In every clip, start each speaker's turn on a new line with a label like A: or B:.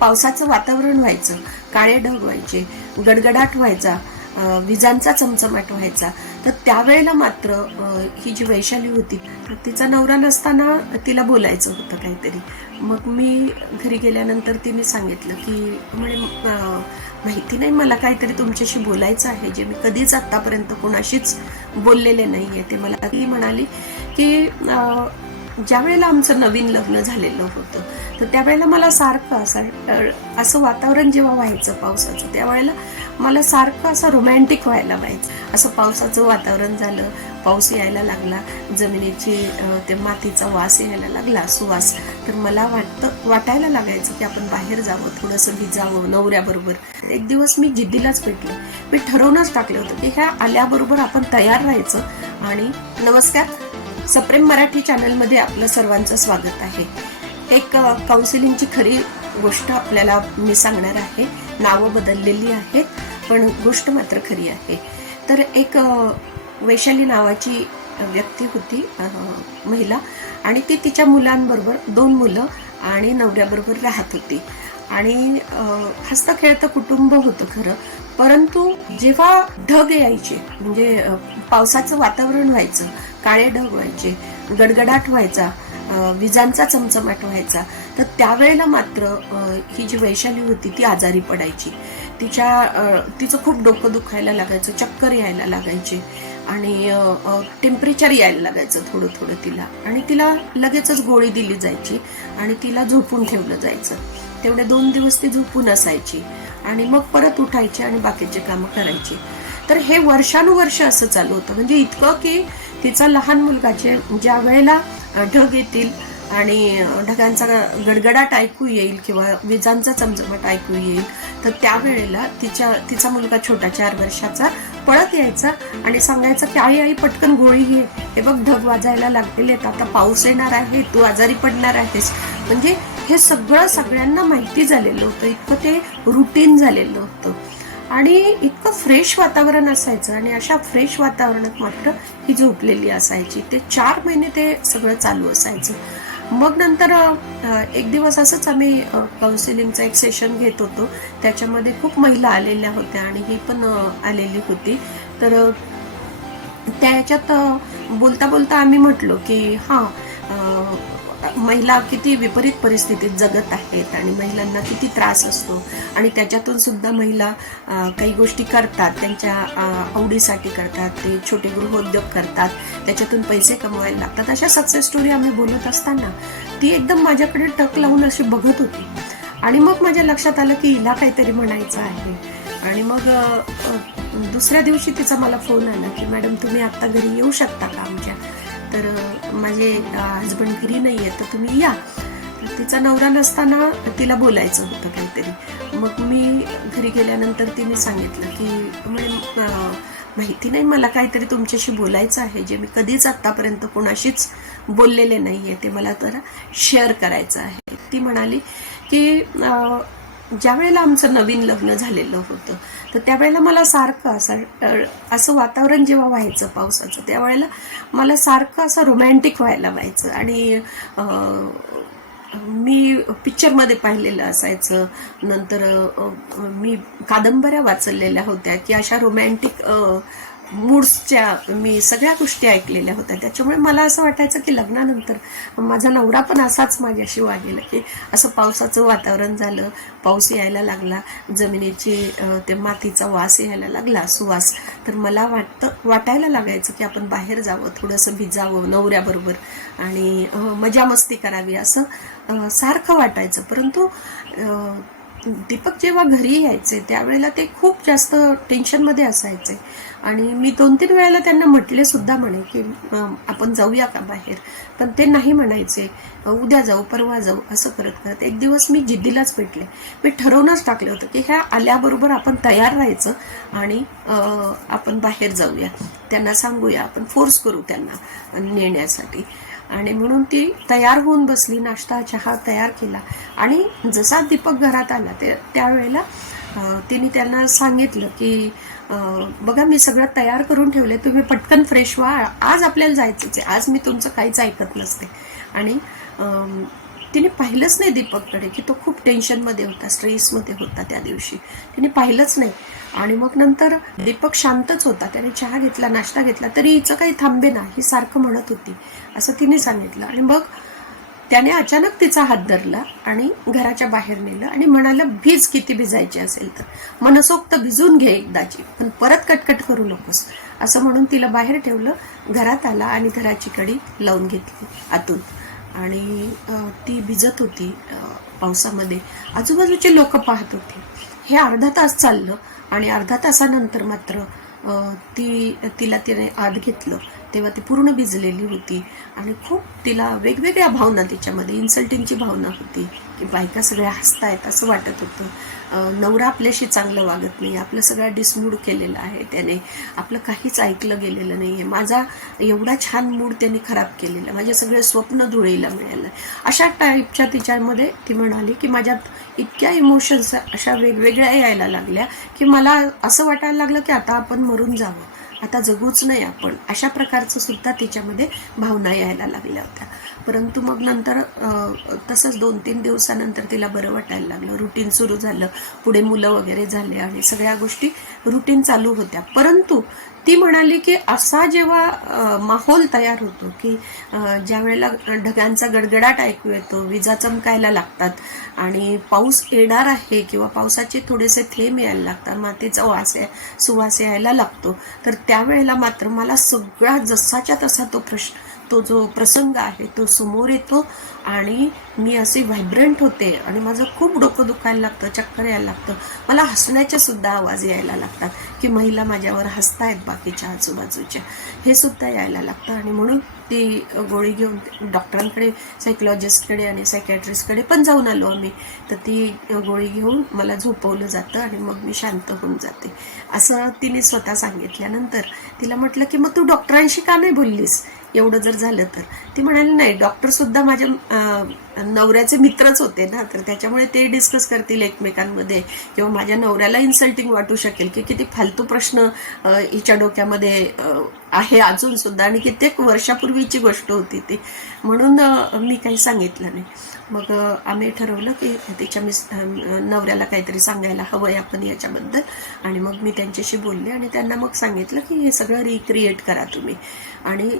A: पावसाचं वातावरण व्हायचं काळे ढग व्हायचे गडगडाट व्हायचा विजांचा चमचमाट व्हायचा. तर त्यावेळेला मात्र ही जी वैशाली होती तर तिचा नवरा नसताना तिला बोलायचं होतं काहीतरी. मग मी घरी गेल्यानंतर तिने सांगितलं की म्हणे माहिती नाही मला काहीतरी तुमच्याशी बोलायचं आहे जे मी कधीच आत्तापर्यंत कोणाशीच बोललेले नाही आहे ते मला ती म्हणाली की ज्या वेळेला आमचं नवीन लग्न झालेलं होतं तर त्यावेळेला मला सारखं असं असं वातावरण जेव्हा व्हायचं पावसाचं त्यावेळेला मला सारखं असं रोमॅन्टिक व्हायला व्हायचं. असं पावसाचं वातावरण झालं पाऊस यायला लागला जमिनीची ते मातीचा वास यायला लागला सुवास. तर मला वाटतं वाटायला लागायचं की आपण बाहेर जावं थोडंसं भिजावं नवऱ्याबरोबर. एक दिवस मी जिद्दीलाच भेटले मी ठरवूनच टाकलं होतं की ह्या आल्याबरोबर आपण तयार राहायचं आणि नमस्कार सप्रेम मराठी चॅनलमध्ये आपलं सर्वांचं स्वागत आहे. एक काउन्सिलिंगची खरी गोष्ट आपल्याला मी सांगणार आहे. नावं बदललेली आहेत पण गोष्ट मात्र खरी आहे. तर एक वैशाली नावाची व्यक्ती होती महिला आणि ती तिच्या मुलांबरोबर दोन मुलं आणि नवऱ्याबरोबर राहत होती. आणि अ, हसतं खेळतं कुटुंब होतं खरं परंतु जेव्हा ढग यायचे म्हणजे पावसाचं वातावरण व्हायचं काळे ढग व्हायचे गडगडाट व्हायचा विजांचा चमचमाट व्हायचा तर त्यावेळेला मात्र ही जी वैशाली होती ती आजारी पडायची. तिच्या तिचं खूप डोकं दुखायला लागायचं चक्कर यायला लागायचे आणि टेम्परेचर यायला लागायचं थोडं थोडं तिला. आणि तिला लगेचच गोळी दिली जायची आणि तिला झोपून ठेवलं जायचं. तेवढे दोन दिवस ती झोपून असायची. आणि मग परत उठायची आणि बाकीचे कामं करायची. तर हे वर्षानुवर्ष असं चालू होतं. म्हणजे इतकं की तिचा लहान मुलगा जे ज्या वेळेला ढग येतील आणि ढगांचा गडगडाट ऐकू येईल किंवा विजांचा चमचमट ऐकू येईल तर त्यावेळेला तिच्या तिचा मुलगा छोटा चार वर्षाचा पळत यायचा आणि सांगायचा की आई आई पटकन गोळी घे. हे बघ ढग वाजायला लागलेले आहेत. आता पाऊस येणार आहे. तू आजारी पडणार आहेस. म्हणजे हे सगळं सगळ्यांना माहिती झालेलं होतं. इतकं ते रुटीन झालेलं होतं. आणि इतकं फ्रेश वातावरण असायचं आणि अशा फ्रेश वातावरणात मात्र ही झोपलेली असायची. ते चार महिने ते सगळं चालू असायचं. मग नंतर एक दिवस असंच आम्ही काउन्सिलिंगचं एक सेशन घेत होतो. त्याच्यामध्ये खूप महिला आलेल्या होत्या आणि ही पण आलेली होती. तर त्याच्यात त्या बोलता बोलता आम्ही म्हटलो की हां महिला किती विपरीत परिस्थितीत जगत आहेत आणि महिलांना किती त्रास असतो आणि त्याच्यातून सुद्धा महिला काही गोष्टी करतात त्यांच्या आवडीसाठी करतात ते छोटे गृहोद्योग करतात त्याच्यातून पैसे कमवायला लागतात. अशा सक्सेस स्टोरी आम्ही बोलत असताना ती एकदम माझ्याकडे टक लावून अशी बघत होती. आणि मग माझ्या लक्षात आलं की हिला काहीतरी म्हणायचं आहे. आणि मग दुसऱ्या दिवशी तिचा मला फोन आला की मॅडम तुम्ही आत्ता घरी येऊ शकता का आमच्या? तर माझे हजबंड घरी नाही आहे तर तुम्ही या. तर तिचा नवरा नसताना तिला बोलायचं होतं काहीतरी. मग मी घरी गेल्यानंतर तिने सांगितलं की माहिती नाही मला काहीतरी तुमच्याशी बोलायचं आहे. जे मी कधीच आत्तापर्यंत कोणाशीच बोललेले नाही आहे ते मला तर शेअर करायचं आहे. ती म्हणाली की ज्या वेळेला आमचं नवीन लग्न झालेलं होतं तर त्यावेळेला मला सारखं असं असं वातावरण जेव्हा व्हायचं पावसाचं त्यावेळेला मला सारखं असं रोमॅन्टिक व्हायला व्हायचं. आणि मी पिक्चरमध्ये पाहिलेलं असायचं. नंतर मी कादंबऱ्या वाचलेल्या होत्या की अशा रोमॅन्टिक मूड्सच्या मी सगळ्या गोष्टी ऐकलेल्या होत्या. त्याच्यामुळे मला असं वाटायचं की लग्नानंतर माझा नवरा पण असाच माझ्याशी वागेला की असं पावसाचं वातावरण झालं पाऊस यायला लागला जमिनीची ते मातीचा वास यायला लागला सुवास. तर मला वाटतं वाटायला लागायचं की आपण बाहेर जावं थोडंसं भिजावं नवऱ्याबरोबर आणि मजा मस्ती करावी असं सारखं वाटायचं. परंतु दीपक जेव्हा घरी यायचे त्यावेळेला ते खूप जास्त टेन्शनमध्ये असायचे. आणि मी दोन तीन वेळेला त्यांना म्हटले सुद्धा म्हणे की आपण जाऊया का बाहेर? पण ते नाही म्हणायचे उद्या जाऊ परवा जाऊ असं करत करत एक दिवस मी जिद्दीलाच भेटले मी ठरवूनच टाकलं होतं की ह्या आल्याबरोबर आपण तयार राहायचं आणि आपण बाहेर जाऊया. त्यांना सांगूया आपण फोर्स करू त्यांना नेण्यासाठी. आणि म्हणून ती तयार होऊन बसली नाश्ता चहा तयार केला. आणि जसा दीपक घरात आला ते त्यावेळेला तिने त्यांना सांगितलं की बघा मी सगळं तयार करून ठेवले तुम्ही पटकन फ्रेश व्हा. आज आपल्याला जायचंच आहे. आज मी तुमचं काहीच ऐकत नसते. आणि तिने पाहिलंच नाही दीपककडे की तो खूप टेन्शनमध्ये होता स्ट्रेसमध्ये होता त्या दिवशी. तिने पाहिलंच नाही. आणि मग नंतर दीपक शांतच होता त्याने चहा घेतला नाश्ता घेतला तरी हिचं काही थांबे ना ही सारखं म्हणत होती असं तिने सांगितलं. आणि मग त्याने अचानक तिचा हात धरला आणि घराच्या बाहेर नेलं आणि म्हणाला भिज किती भिजायची असेल तर. मनसोक्त भिजून घे एकदाची पण परत कटकट करू नकोस. असं म्हणून तिला बाहेर ठेवलं घरात आला आणि घराची कडी लावून घेतली आतून. आणि ती भिजत होती पावसामध्ये. आजूबाजूचे लोक पाहत होते. हे अर्धा तास चाललं आणि अर्धा तासानंतर मात्र ती तिला तिने आत घेतलं. तेव्हा ती पूर्ण भिजलेली होती. आणि खूप तिला वेगवेगळ्या भावना तिच्यामध्ये इन्सल्टिंगची भावना होती की बायका सगळ्या हसतायत असं वाटत होतं. नवरा आपल्याशी चांगलं वागत नाही आपलं सगळं डिसमूड केलेलं आहे त्याने. आपलं काहीच ऐकलं गेलेलं नाही आहे माझा एवढा छान मूड त्याने खराब केलेला माझे सगळे स्वप्न धुळीला मिळालं. अशा टाईपच्या तिच्यामध्ये ती म्हणाली की माझ्यात इतक्या इमोशन्स अशा वेगवेगळ्या यायला लागल्या की मला असं वाटायला लागलं की आता आपण मरून जावं. आता जगूच नाही आपण. अशा प्रकारचं सुद्धा तिच्यामध्ये भावना यायला लागल्या होत्या. परंतु मग नंतर तसंच दोन तीन दिवसानंतर तिला बरं वाटायला लागलं. रुटीन सुरू झालं. पुढे मुलं वगैरे झाले आणि सगळ्या गोष्टी रुटीन चालू होत्या. परंतु ती म्हणाली की असा जेव्हा माहोल तयार होतो की ज्या वेळेला ढगांचा गडगडाट ऐकू येतो विजा चमकायला लागतात आणि पाऊस येणार आहे किंवा पावसाचे थोडेसे थेंब यायला लागतात मातीचा वास सुवास यायला लागतो तर त्यावेळेला मात्र मला सगळा जसाच्या तसा तो प्रश्न तो जो प्रसंग आहे तो समोर येतो. आणि मी असे व्हायब्रंट होते आणि माझं खूप डोकं दुखायला लागतं चक्कर यायला लागतं. मला हसण्याचे सुद्धा आवाज यायला लागतात की महिला माझ्यावर हसतायत बाकीच्या आजूबाजूच्या. हे सुद्धा यायला लागतं आणि म्हणून ती गोळी घेऊन डॉक्टरांकडे सायकोलॉजिस्टकडे आणि सायकॅट्रिस्टकडे पण जाऊन आलो आम्ही. तर ती गोळी घेऊन मला झोपवलं जातं आणि मग मी शांत होऊन जाते. असं तिने स्वतः सांगितल्यानंतर तिला म्हटलं की मग तू डॉक्टरांशी का नाही बोललीस? एवढं जर झालं तर. ती म्हणाली नाही डॉक्टरसुद्धा माझ्या नवऱ्याचे मित्रच होते ना तर त्याच्यामुळे ते डिस्कस करतील एकमेकांमध्ये. किंवा माझ्या नवऱ्याला इन्सल्टिंग वाटू शकेल की किती फालतू प्रश्न हिच्या डोक्यामध्ये आहे अजूनसुद्धा आणि कित्येक वर्षापूर्वीची गोष्ट होती ती. म्हणून मी काही सांगितलं नाही. मग आम्ही ठरवलं की तिच्या मिस नवऱ्याला काहीतरी सांगायला हवं आहे आपण याच्याबद्दल. आणि मग मी त्यांच्याशी बोलले आणि त्यांना मग सांगितलं की हे सगळं रिक्रिएट करा तुम्ही. आणि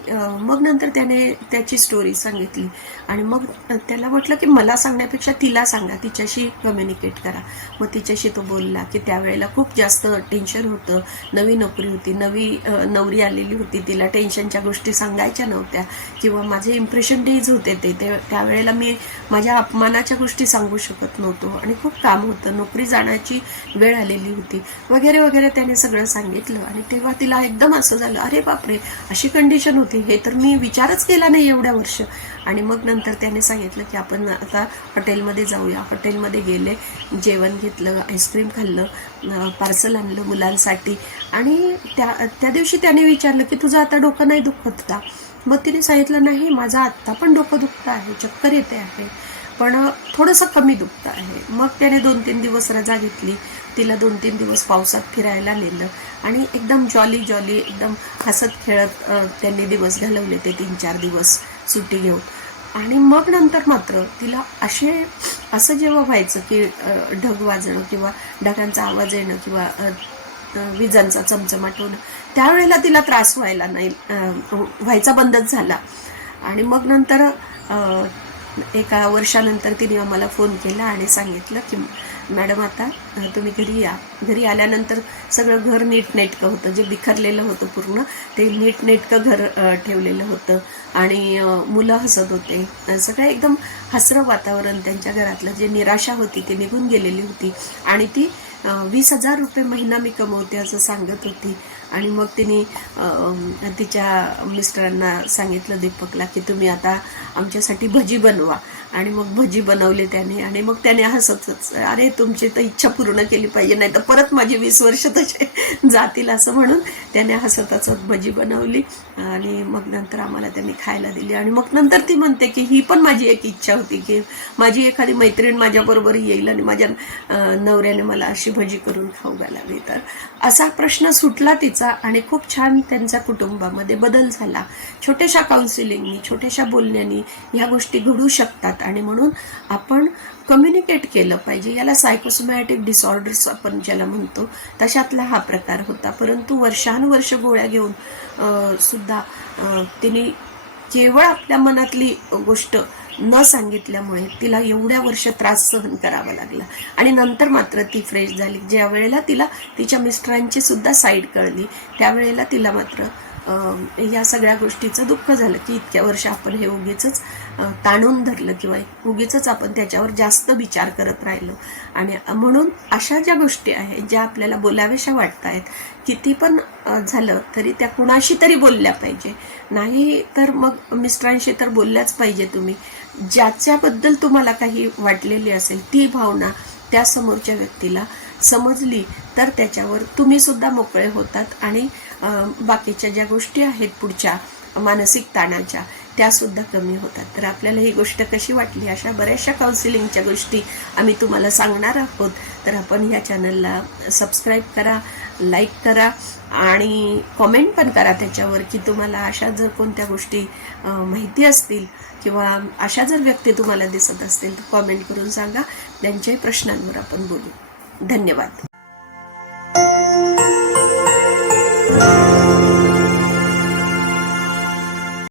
A: मग नंतर त्याने त्याची स्टोरी सांगितली. आणि मग त्याला म्हटलं की मला सांगण्यापेक्षा तिला सांगा तिच्याशी कम्युनिकेट करा. मग तिच्याशी तो बोलला की त्यावेळेला खूप जास्त टेन्शन होतं. नवी नोकरी होती नवी नवरी आलेली होती. तिला टेन्शनच्या गोष्टी सांगायच्या नव्हत्या. किंवा माझे इम्प्रेशन डेज होते ते. ते- त्यावेळेला मी माझ्या अपमानाच्या गोष्टी सांगू शकत नव्हतो. आणि खूप काम होतं. नोकरी जाण्याची वेळ आलेली होती. वगैरे वगैरे त्याने सगळं सांगितलं. आणि तेव्हा तिला एकदम असं झालं अरे बापरे अशी कंडिशन होती. हे तर मी विचारच केला नाही एवढ्या वर्ष. आणि मग नंतर त्याने सांगितलं की आपण आता हॉटेलमध्ये जाऊया. हॉटेलमध्ये गेले जेवण घेतलं आईस्क्रीम खाल्लं पार्सल आणलं मुलांसाठी. आणि त्या त्या दिवशी त्याने विचारलं की तुझं आता डोकं नाही दुखत का? मग तिने सांगितलं नाही माझं आत्ता पण डोकं दुखतं आहे. चक्कर येते आहे. पण थोडंसं कमी दुखतं आहे. मग त्याने दोन तीन दिवस रजा घेतली. तिला दोन तीन दिवस पावसात फिरायला नेलं. आणि एकदम जॉली जॉली एकदम हसत खेळत त्यांनी दिवस घालवले ते तीन चार दिवस सुट्टी घेऊन. आणि मग नंतर मात्र तिला असे असं जेव्हा व्हायचं की ढग वाजणं किंवा ढगांचा आवाज येणं किंवा विजांचा चमचमाट होणं त्यावेळेला तिला त्रास व्हायला नाही व्हायचा बंदच झाला. आणि मग नंतर एका वर्षानंतर तिने आम्हाला फोन केला आणि सांगितलं की मॅडम आता तुम्ही घरी या. घरी आल्यानंतर सगळं घर नीटनेटकं होतं. जे बिखरलेलं होतं पूर्ण ते नीटनेटकं घर ठेवलेलं होतं. आणि मुलं हसत होते. सगळं एकदम हसरं वातावरण त्यांच्या घरातलं. जे निराशा होती ती निघून गेलेली होती. आणि ती वीस हजार रुपये महिना मी कमवते असं सांगत होती. आणि मग तिने तिच्या मिस्टरांना सांगितलं दीपकला की तुम्ही आता आमच्यासाठी भजी बनवा. आणि मग भजी बनवली त्याने आणि मग त्याने हसतच अरे तुमची तर इच्छा पूर्ण केली पाहिजे नाही तर परत माझी वीस वर्ष तसे जातील असं म्हणून त्याने हसत हसत भजी बनवली आणि मग नंतर आम्हाला त्यांनी खायला दिली. आणि मग नंतर ती म्हणते की ही पण माझी एक इच्छा होती की माझी एखादी मैत्रीण माझ्याबरोबर येईल आणि माझ्या नवऱ्याने मला अशी भजी करून खाऊ घालावी. तर असा प्रश्न सुटला तिचा आणि खूप छान त्यांच्या कुटुंबामध्ये बदल झाला. छोट्याशा काउन्सिलिंगनी छोट्याशा बोलण्यानी ह्या गोष्टी घडू शकतात. असतात आणि म्हणून आपण कम्युनिकेट केलं पाहिजे. याला सायकोसोमॅटिक डिसऑर्डर्स आपण ज्याला म्हणतो तशातला हा प्रकार होता. परंतु वर्षानुवर्ष गोळ्या घेऊन सुद्धा तिने केवळ आपल्या मनातली गोष्ट न सांगितल्यामुळे तिला एवढ्या वर्ष त्रास सहन करावा लागला. आणि नंतर मात्र ती फ्रेश झाली. ज्या वेळेला तिला तिच्या मिस्टरांची सुद्धा साईड कळली त्यावेळेला तिला मात्र या सगळ्या गोष्टीचं दुःख झालं की इतक्या वर्ष आपण हे उगीच ताणून धरलं किंवा उगीच आपण त्याच्यावर जास्त विचार करत राहिलो. आणि म्हणून अशा ज्या गोष्टी आहेत ज्या आपल्याला बोलाव्याशा वाटत आहेत किती पण झालं तरी त्या कुणाशी तरी बोलल्या पाहिजे. नाही तर मग मिस्टरांशी तर बोलल्याच पाहिजे तुम्ही. ज्याच्याबद्दल तुम्हाला काही वाटलेली असेल ती भावना त्या समोरच्या व्यक्तीला समजली तर त्याच्यावर तुम्ही सुद्धा मोकळे होतात आणि बाकीच्या ज्या गोष्टी आहेत पुढच्या मानसिक ताणाच्या त्यासुद्धा कमी होतात. तर आपल्याला ही गोष्ट कशी वाटली? अशा बऱ्याचशा काउन्सिलिंगच्या गोष्टी आम्ही तुम्हाला सांगणार आहोत. तर आपण ह्या चॅनलला सबस्क्राईब करा लाईक करा आणि कॉमेंट पण करा त्याच्यावर की तुम्हाला अशा जर कोणत्या गोष्टी माहिती असतील किंवा अशा जर व्यक्ती तुम्हाला दिसत असतील तर कॉमेंट करून सांगा. त्यांच्याही प्रश्नांवर आपण बोलू. धन्यवाद.